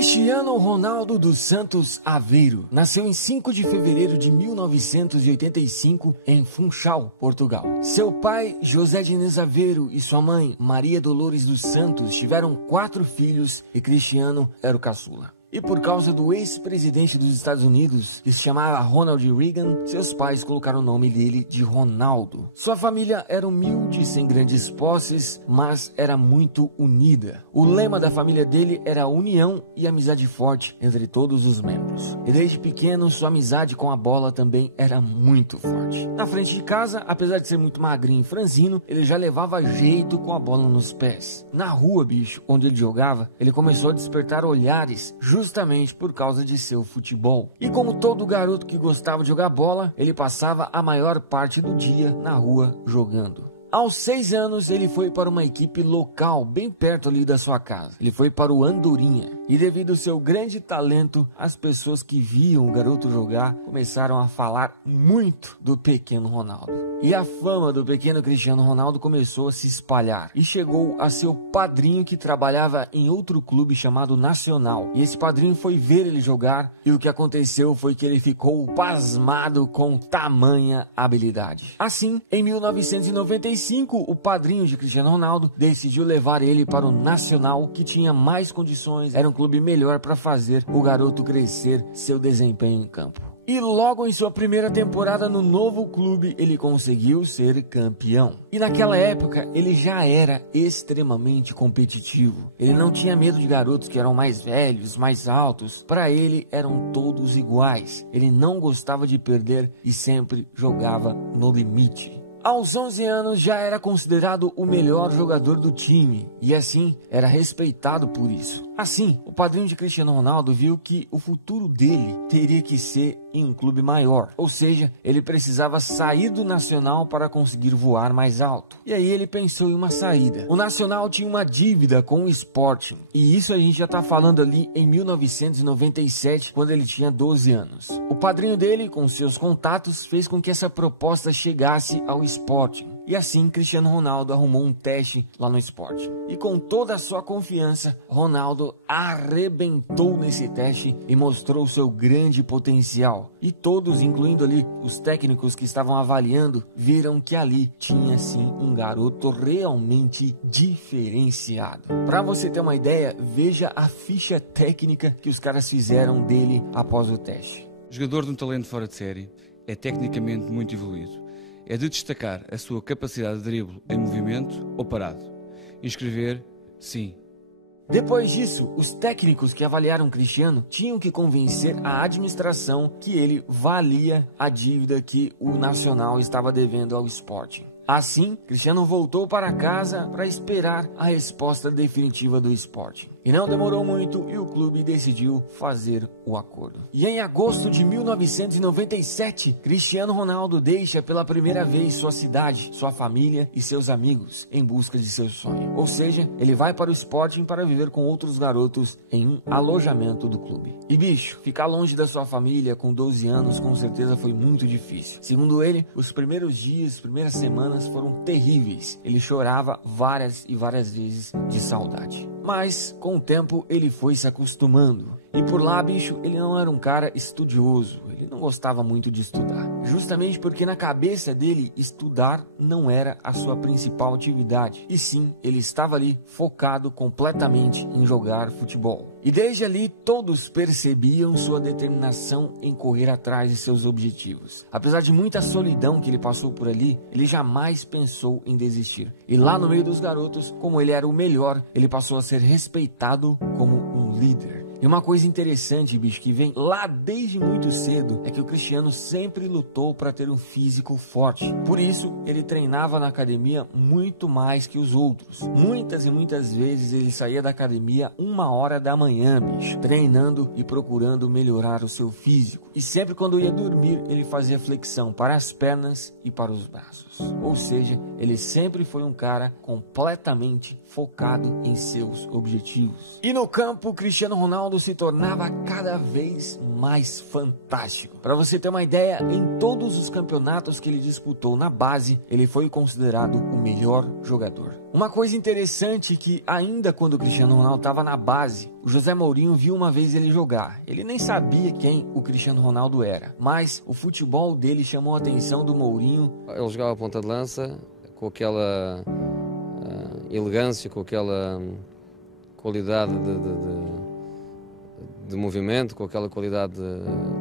Cristiano Ronaldo dos Santos Aveiro nasceu em 5 de fevereiro de 1985 em Funchal, Portugal. Seu pai, José Diniz Aveiro, e sua mãe, Maria Dolores dos Santos, tiveram 4 filhos e Cristiano era o caçula. E por causa do ex-presidente dos Estados Unidos, que se chamava Ronald Reagan, seus pais colocaram o nome dele de Ronaldo. Sua família era humilde, sem grandes posses, mas era muito unida. O lema da família dele era união e amizade forte entre todos os membros. E desde pequeno, sua amizade com a bola também era muito forte. Na frente de casa, apesar de ser muito magrinho e franzino, ele já levava jeito com a bola nos pés. Na rua, bicho, onde ele jogava, ele começou a despertar olhares justamente por causa de seu futebol. E como todo garoto que gostava de jogar bola, ele passava a maior parte do dia na rua jogando. Aos 6 anos, ele foi para uma equipe local, bem perto ali da sua casa. Ele foi para o Andorinha. E devido ao seu grande talento, as pessoas que viam o garoto jogar começaram a falar muito do pequeno Ronaldo. E a fama do pequeno Cristiano Ronaldo começou a se espalhar. E chegou a seu padrinho, que trabalhava em outro clube chamado Nacional. E esse padrinho foi ver ele jogar. E o que aconteceu foi que ele ficou pasmado com tamanha habilidade. Assim, em 1995, o padrinho de Cristiano Ronaldo decidiu levar ele para o Nacional, que tinha mais condições, era um clube melhor para fazer o garoto crescer seu desempenho em campo. E logo em sua primeira temporada no novo clube, ele conseguiu ser campeão. E naquela época, ele já era extremamente competitivo. Ele não tinha medo de garotos que eram mais velhos, mais altos. Para ele, eram todos iguais. Ele não gostava de perder e sempre jogava no limite. Aos 11 anos já era considerado o melhor jogador do time e assim era respeitado por isso. Assim, o padrinho de Cristiano Ronaldo viu que o futuro dele teria que ser em um clube maior, ou seja, ele precisava sair do Nacional para conseguir voar mais alto. E aí ele pensou em uma saída. O Nacional tinha uma dívida com o Sporting, e isso a gente já está falando ali em 1997, quando ele tinha 12 anos. O padrinho dele, com seus contatos, fez com que essa proposta chegasse ao Sporting. E assim, Cristiano Ronaldo arrumou um teste lá no Sporting. E com toda a sua confiança, Ronaldo arrebentou nesse teste e mostrou seu grande potencial. E todos, incluindo ali os técnicos que estavam avaliando, viram que ali tinha sim um garoto realmente diferenciado. Para você ter uma ideia, veja a ficha técnica que os caras fizeram dele após o teste. Jogador de um talento fora de série, é tecnicamente muito evoluído. É de destacar a sua capacidade de drible em movimento ou parado. Inscrever, sim. Depois disso, os técnicos que avaliaram Cristiano tinham que convencer a administração que ele valia a dívida que o Nacional estava devendo ao Sporting. Assim, Cristiano voltou para casa para esperar a resposta definitiva do Sporting. E não demorou muito e o clube decidiu fazer o acordo. E em agosto de 1997, Cristiano Ronaldo deixa pela primeira vez sua cidade, sua família e seus amigos em busca de seu sonho. Ou seja, ele vai para o Sporting para viver com outros garotos em um alojamento do clube. E bicho, ficar longe da sua família com 12 anos com certeza foi muito difícil. Segundo ele, os primeiros dias, primeiras semanas foram terríveis. Ele chorava várias e várias vezes de saudade. Mas, com o tempo, ele foi se acostumando. E por lá, bicho, ele não era um cara estudioso. Ele não gostava muito de estudar. Justamente porque na cabeça dele, estudar não era a sua principal atividade. E sim, ele estava ali focado completamente em jogar futebol. E desde ali, todos percebiam sua determinação em correr atrás de seus objetivos. Apesar de muita solidão que ele passou por ali, ele jamais pensou em desistir. E lá no meio dos garotos, como ele era o melhor, ele passou a ser respeitado como um líder. E uma coisa interessante, bicho, que vem lá desde muito cedo, é que o Cristiano sempre lutou para ter um físico forte. Por isso, ele treinava na academia muito mais que os outros. Muitas e muitas vezes ele saía da academia 1h da manhã, bicho, treinando e procurando melhorar o seu físico. E sempre quando ia dormir, ele fazia flexão para as pernas e para os braços. Ou seja, ele sempre foi um cara completamente focado em seus objetivos. E no campo, Cristiano Ronaldo se tornava cada vez mais fantástico. Para você ter uma ideia, em todos os campeonatos que ele disputou na base, ele foi considerado o melhor jogador. Uma coisa interessante que ainda quando o Cristiano Ronaldo estava na base, o José Mourinho viu uma vez ele jogar. Ele nem sabia quem o Cristiano Ronaldo era, mas o futebol dele chamou a atenção do Mourinho. Ele jogava a ponta de lança com aquela elegância, com aquela qualidade de movimento, com aquela qualidade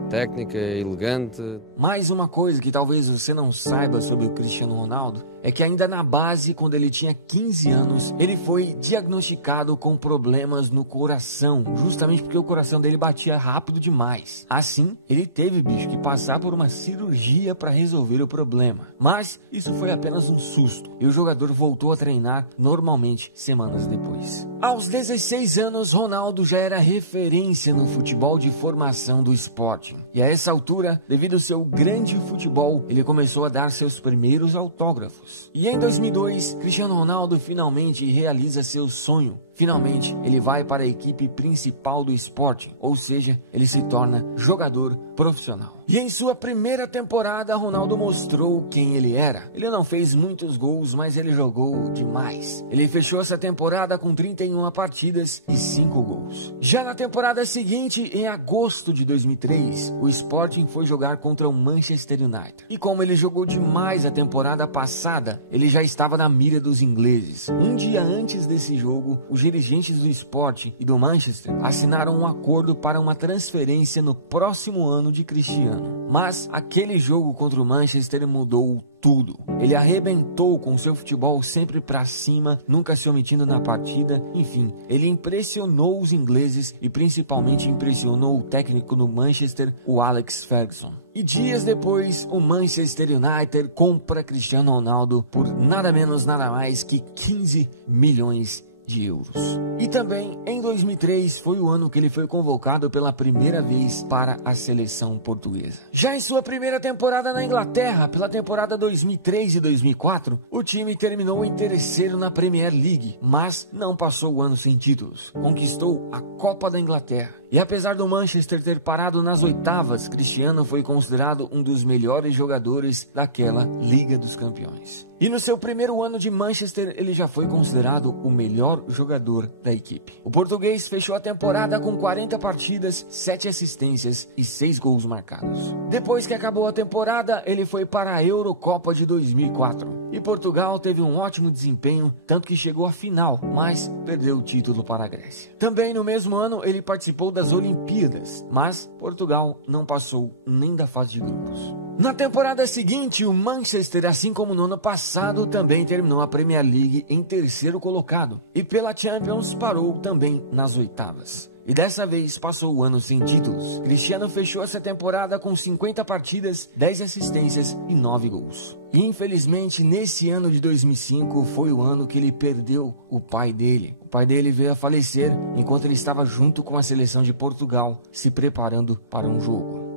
técnica, elegante. Mais uma coisa que talvez você não saiba sobre o Cristiano Ronaldo é que ainda na base, quando ele tinha 15 anos, ele foi diagnosticado com problemas no coração, justamente porque o coração dele batia rápido demais. Assim, ele teve, que passar por uma cirurgia para resolver o problema. Mas isso foi apenas um susto e o jogador voltou a treinar normalmente semanas depois. Aos 16 anos, Ronaldo já era referência no futebol de formação do Sporting. E a essa altura, devido ao seu grande futebol, ele começou a dar seus primeiros autógrafos. E em 2002, Cristiano Ronaldo finalmente realiza seu sonho. Finalmente, ele vai para a equipe principal do Sporting, ou seja, ele se torna jogador profissional. E em sua primeira temporada, Ronaldo mostrou quem ele era. Ele não fez muitos gols, mas ele jogou demais. Ele fechou essa temporada com 31 partidas e 5 gols. Já na temporada seguinte, em agosto de 2003, o Sporting foi jogar contra o Manchester United. E como ele jogou demais a temporada passada, ele já estava na mira dos ingleses. Um dia antes desse jogo, os dirigentes do Sporting e do Manchester assinaram um acordo para uma transferência no próximo ano de Cristiano. Mas aquele jogo contra o Manchester mudou tudo. Ele arrebentou com seu futebol sempre para cima, nunca se omitindo na partida. Enfim, ele impressionou os ingleses e principalmente impressionou o técnico do Manchester, o Alex Ferguson. E dias depois, o Manchester United compra Cristiano Ronaldo por nada menos, nada mais que 15 milhões de euros. E também em 2003 foi o ano que ele foi convocado pela primeira vez para a seleção portuguesa. Já em sua primeira temporada na Inglaterra, pela temporada 2003 e 2004, o time terminou em terceiro na Premier League, mas não passou o ano sem títulos. Conquistou a Copa da Inglaterra. E apesar do Manchester ter parado nas oitavas, Cristiano foi considerado um dos melhores jogadores daquela Liga dos Campeões. E no seu primeiro ano de Manchester, ele já foi considerado o melhor jogador da equipe. O português fechou a temporada com 40 partidas, 7 assistências e 6 gols marcados. Depois que acabou a temporada, ele foi para a Eurocopa de 2004. E Portugal teve um ótimo desempenho, tanto que chegou à final, mas perdeu o título para a Grécia. Também no mesmo ano, ele participou das Olimpíadas, mas Portugal não passou nem da fase de grupos. Na temporada seguinte, o Manchester, assim como no ano passado, também terminou a Premier League em terceiro colocado. E pela Champions parou também nas oitavas. E dessa vez passou o ano sem títulos. Cristiano fechou essa temporada com 50 partidas, 10 assistências e 9 gols. E infelizmente, nesse ano de 2005, foi o ano que ele perdeu o pai dele. O pai dele veio a falecer enquanto ele estava junto com a seleção de Portugal, se preparando para um jogo.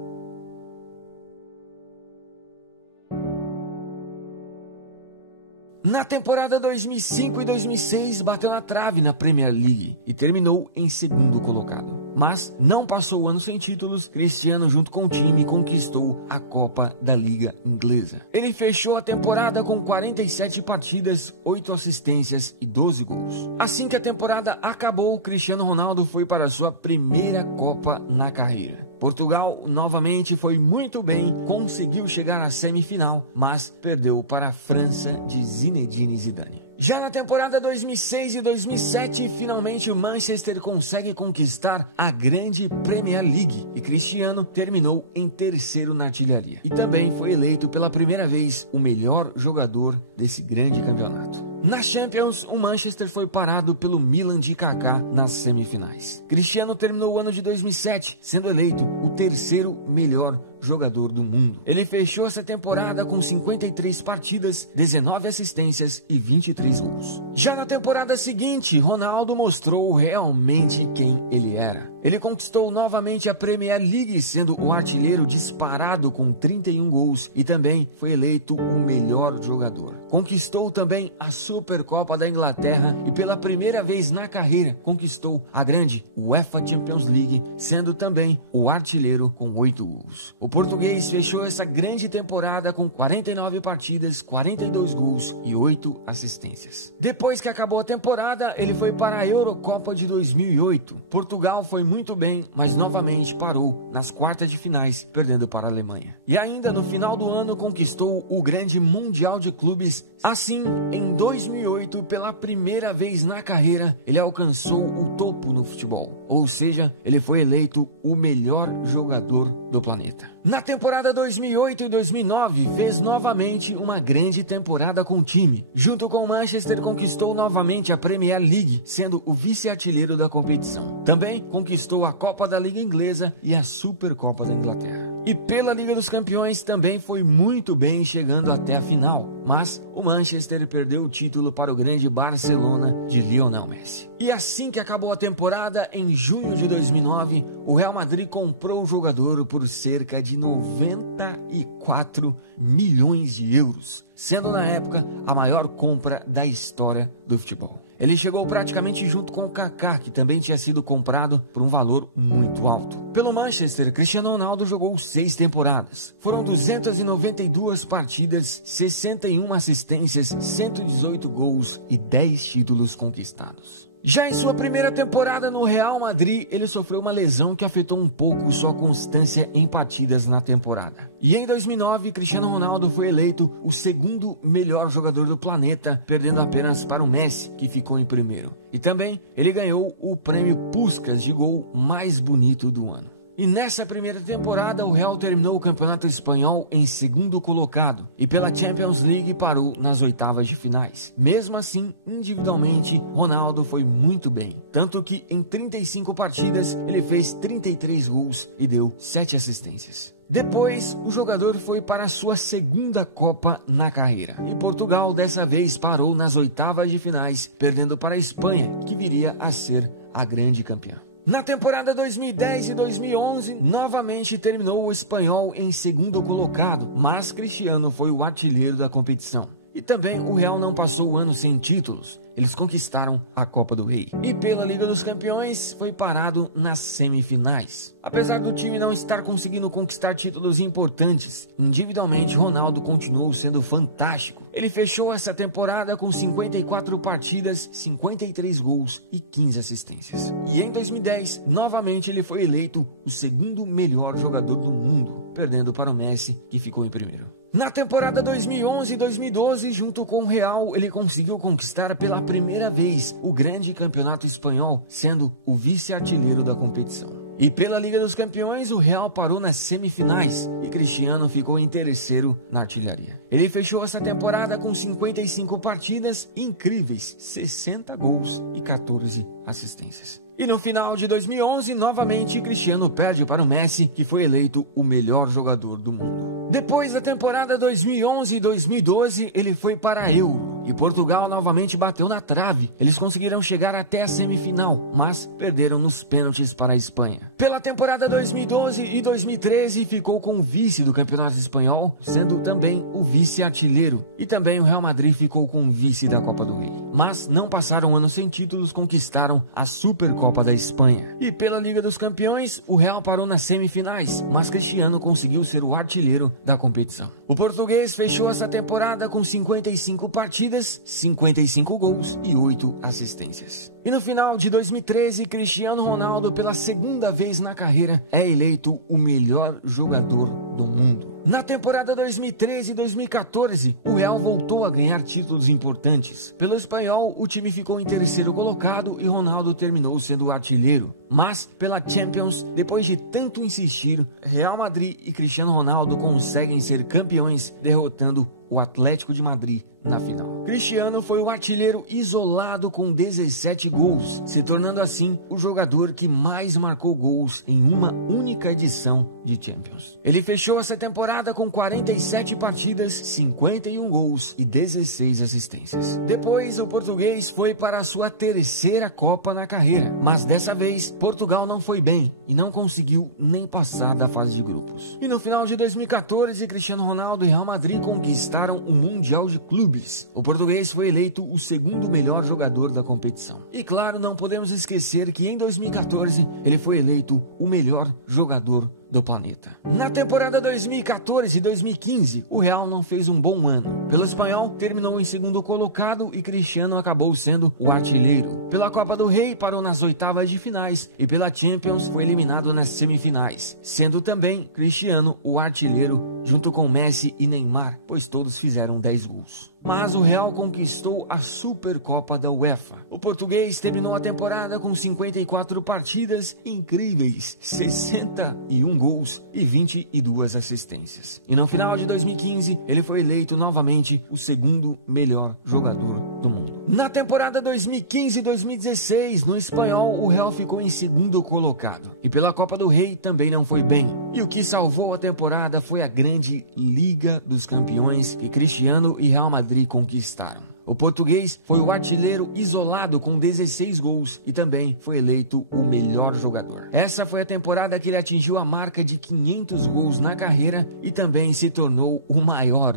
Na temporada 2005 e 2006, bateu na trave na Premier League e terminou em segundo colocado. Mas não passou o ano sem títulos. Cristiano, junto com o time, conquistou a Copa da Liga Inglesa. Ele fechou a temporada com 47 partidas, 8 assistências e 12 gols. Assim que a temporada acabou, Cristiano Ronaldo foi para a sua primeira Copa na carreira. Portugal novamente foi muito bem, conseguiu chegar à semifinal, mas perdeu para a França de Zinedine Zidane. Já na temporada 2006 e 2007, finalmente o Manchester consegue conquistar a grande Premier League e Cristiano terminou em terceiro na artilharia. E também foi eleito pela primeira vez o melhor jogador desse grande campeonato. Na Champions, o Manchester foi parado pelo Milan de Kaká nas semifinais. Cristiano terminou o ano de 2007, sendo eleito o terceiro melhor jogador do mundo. Ele fechou essa temporada com 53 partidas, 19 assistências e 23 gols. Já na temporada seguinte, Ronaldo mostrou realmente quem ele era. Ele conquistou novamente a Premier League, sendo o artilheiro disparado com 31 gols e também foi eleito o melhor jogador. Conquistou também a Supercopa da Inglaterra e pela primeira vez na carreira conquistou a grande UEFA Champions League, sendo também o artilheiro com 8 gols. O português fechou essa grande temporada com 49 partidas, 42 gols e 8 assistências. Depois que acabou a temporada, ele foi para a Eurocopa de 2008. Portugal foi muito bem, mas novamente parou nas quartas de finais, perdendo para a Alemanha. E ainda no final do ano conquistou o grande Mundial de Clubes. Assim, em 2008, pela primeira vez na carreira, ele alcançou o topo no futebol. Ou seja, ele foi eleito o melhor jogador do planeta. Na temporada 2008 e 2009, fez novamente uma grande temporada com o time. Junto com o Manchester, conquistou novamente a Premier League, sendo o vice-artilheiro da competição. Também conquistou a Copa da Liga Inglesa e a Supercopa da Inglaterra. E pela Liga dos Campeões também foi muito bem, chegando até a final. Mas o Manchester perdeu o título para o grande Barcelona de Lionel Messi. E assim que acabou a temporada, em junho de 2009, o Real Madrid comprou o jogador por cerca de 94 milhões de euros, sendo na época a maior compra da história do futebol. Ele chegou praticamente junto com o Kaká, que também tinha sido comprado por um valor muito alto. Pelo Manchester, Cristiano Ronaldo jogou 6 temporadas. Foram 292 partidas, 61 assistências, 118 gols e 10 títulos conquistados. Já em sua primeira temporada no Real Madrid, ele sofreu uma lesão que afetou um pouco sua constância em partidas na temporada. E em 2009, Cristiano Ronaldo foi eleito o segundo melhor jogador do planeta, perdendo apenas para o Messi, que ficou em primeiro. E também ele ganhou o prêmio Puskás de gol mais bonito do ano. E nessa primeira temporada, o Real terminou o Campeonato Espanhol em segundo colocado e pela Champions League parou nas oitavas de finais. Mesmo assim, individualmente, Ronaldo foi muito bem, tanto que em 35 partidas ele fez 33 gols e deu 7 assistências. Depois, o jogador foi para a sua segunda Copa na carreira. E Portugal dessa vez parou nas oitavas de finais, perdendo para a Espanha, que viria a ser a grande campeã. Na temporada 2010 e 2011, novamente terminou o espanhol em segundo colocado, mas Cristiano foi o artilheiro da competição. E também o Real não passou o ano sem títulos. Eles conquistaram a Copa do Rei. E pela Liga dos Campeões foi parado nas semifinais. Apesar do time não estar conseguindo conquistar títulos importantes, individualmente Ronaldo continuou sendo fantástico. Ele fechou essa temporada com 54 partidas, 53 gols e 15 assistências. E em 2010, novamente ele foi eleito o segundo melhor jogador do mundo, perdendo para o Messi, que ficou em primeiro. Na temporada 2011 e 2012, junto com o Real, ele conseguiu conquistar pela primeira vez o grande campeonato espanhol, sendo o vice-artilheiro da competição. E pela Liga dos Campeões, o Real parou nas semifinais e Cristiano ficou em terceiro na artilharia. Ele fechou essa temporada com 55 partidas incríveis, 60 gols e 14 assistências. E no final de 2011, novamente, Cristiano perde para o Messi, que foi eleito o melhor jogador do mundo. Depois da temporada 2011 e 2012, ele foi para a Euro. E Portugal novamente bateu na trave. Eles conseguiram chegar até a semifinal, mas perderam nos pênaltis para a Espanha. Pela temporada 2012 e 2013, ficou com o vice do Campeonato Espanhol, sendo também o vice-artilheiro. E também o Real Madrid ficou com o vice da Copa do Rei. Mas não passaram um ano sem títulos, conquistaram a Supercopa da Espanha. E pela Liga dos Campeões, o Real parou nas semifinais, mas Cristiano conseguiu ser o artilheiro da competição. O português fechou essa temporada com 55 partidas, 55 gols e 8 assistências. E no final de 2013, Cristiano Ronaldo, pela segunda vez na carreira, é eleito o melhor jogador do mundo. Na temporada 2013 e 2014, o Real voltou a ganhar títulos importantes. Pelo espanhol, o time ficou em terceiro colocado e Ronaldo terminou sendo o artilheiro. Mas, pela Champions, depois de tanto insistir, Real Madrid e Cristiano Ronaldo conseguem ser campeões, derrotando o Atlético de Madrid na final. Cristiano foi o artilheiro isolado com 17 gols, se tornando assim o jogador que mais marcou gols em uma única edição de Champions. Ele fechou essa temporada com 47 partidas, 51 gols e 16 assistências. Depois, o português foi para a sua terceira Copa na carreira, mas dessa vez Portugal não foi bem e não conseguiu nem passar da fase de grupos. E no final de 2014, Cristiano Ronaldo e Real Madrid conquistaram o Mundial de Clubes. O português foi eleito o segundo melhor jogador da competição. E claro, não podemos esquecer que em 2014 ele foi eleito o melhor jogador do planeta. Na temporada 2014 e 2015, o Real não fez um bom ano. Pelo espanhol, terminou em segundo colocado e Cristiano acabou sendo o artilheiro. Pela Copa do Rei, parou nas oitavas de finais e pela Champions foi eliminado nas semifinais, sendo também Cristiano o artilheiro junto com Messi e Neymar, pois todos fizeram 10 gols. Mas o Real conquistou a Supercopa da UEFA. O português terminou a temporada com 54 partidas incríveis, 61 gols e 22 assistências. E no final de 2015, ele foi eleito novamente o segundo melhor jogador do mundo. Na temporada 2015-2016, no espanhol, o Real ficou em segundo colocado. E pela Copa do Rei também não foi bem. E o que salvou a temporada foi a grande Liga dos Campeões que Cristiano e Real Madrid conquistaram. O português foi o artilheiro isolado com 16 gols e também foi eleito o melhor jogador. Essa foi a temporada que ele atingiu a marca de 500 gols na carreira e também se tornou o maior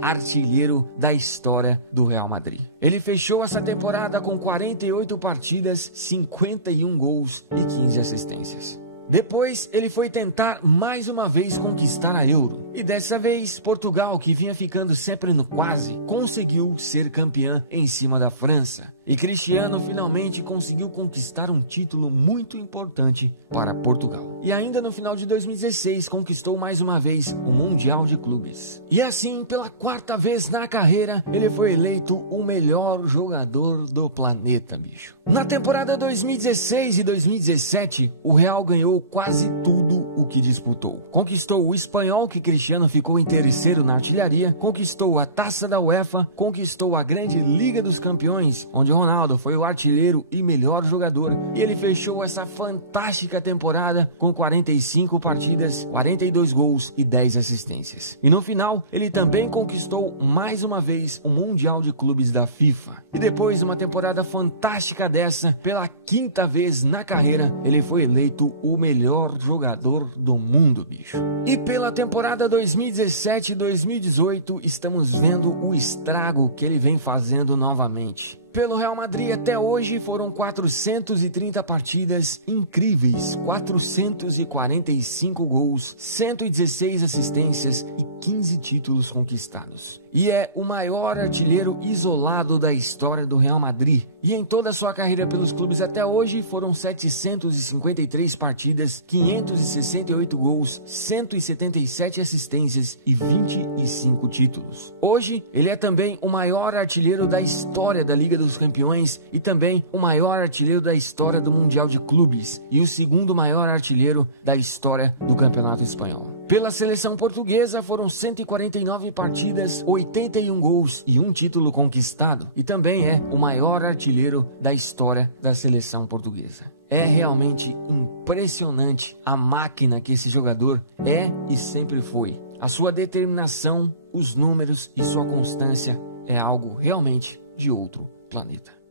artilheiro da história do Real Madrid. Ele fechou essa temporada com 48 partidas, 51 gols e 15 assistências. Depois, ele foi tentar mais uma vez conquistar a Euro. E dessa vez, Portugal, que vinha ficando sempre no quase, conseguiu ser campeã em cima da França. E Cristiano finalmente conseguiu conquistar um título muito importante para Portugal. E ainda no final de 2016, conquistou mais uma vez o Mundial de Clubes. E assim, pela quarta vez na carreira, ele foi eleito o melhor jogador do planeta, bicho. Na temporada 2016 e 2017, o Real ganhou quase tudo o que disputou. Conquistou o espanhol, que Cristiano ficou em terceiro na artilharia, conquistou a Taça da UEFA, conquistou a grande Liga dos Campeões, onde Ronaldo foi o artilheiro e melhor jogador, e ele fechou essa fantástica temporada com 45 partidas, 42 gols e 10 assistências. E no final, ele também conquistou mais uma vez o Mundial de Clubes da FIFA. E depois de uma temporada fantástica dessa, pela quinta vez na carreira, ele foi eleito o melhor jogador do mundo, bicho. E pela temporada 2017-2018, estamos vendo o estrago que ele vem fazendo novamente. Pelo Real Madrid até hoje foram 430 partidas incríveis, 445 gols, 116 assistências e 15 títulos conquistados. E é o maior artilheiro isolado da história do Real Madrid. E em toda a sua carreira pelos clubes até hoje foram 753 partidas, 568 gols, 177 assistências e 25 títulos. Hoje ele é também o maior artilheiro da história da Liga dos Campeões e também o maior artilheiro da história do Mundial de Clubes e o segundo maior artilheiro da história do Campeonato Espanhol. Pela seleção portuguesa foram 149 partidas, 81 gols e um título conquistado, e também é o maior artilheiro da história da seleção portuguesa. É realmente impressionante a máquina que esse jogador é e sempre foi. A sua determinação, os números e sua constância é algo realmente de outro planeta.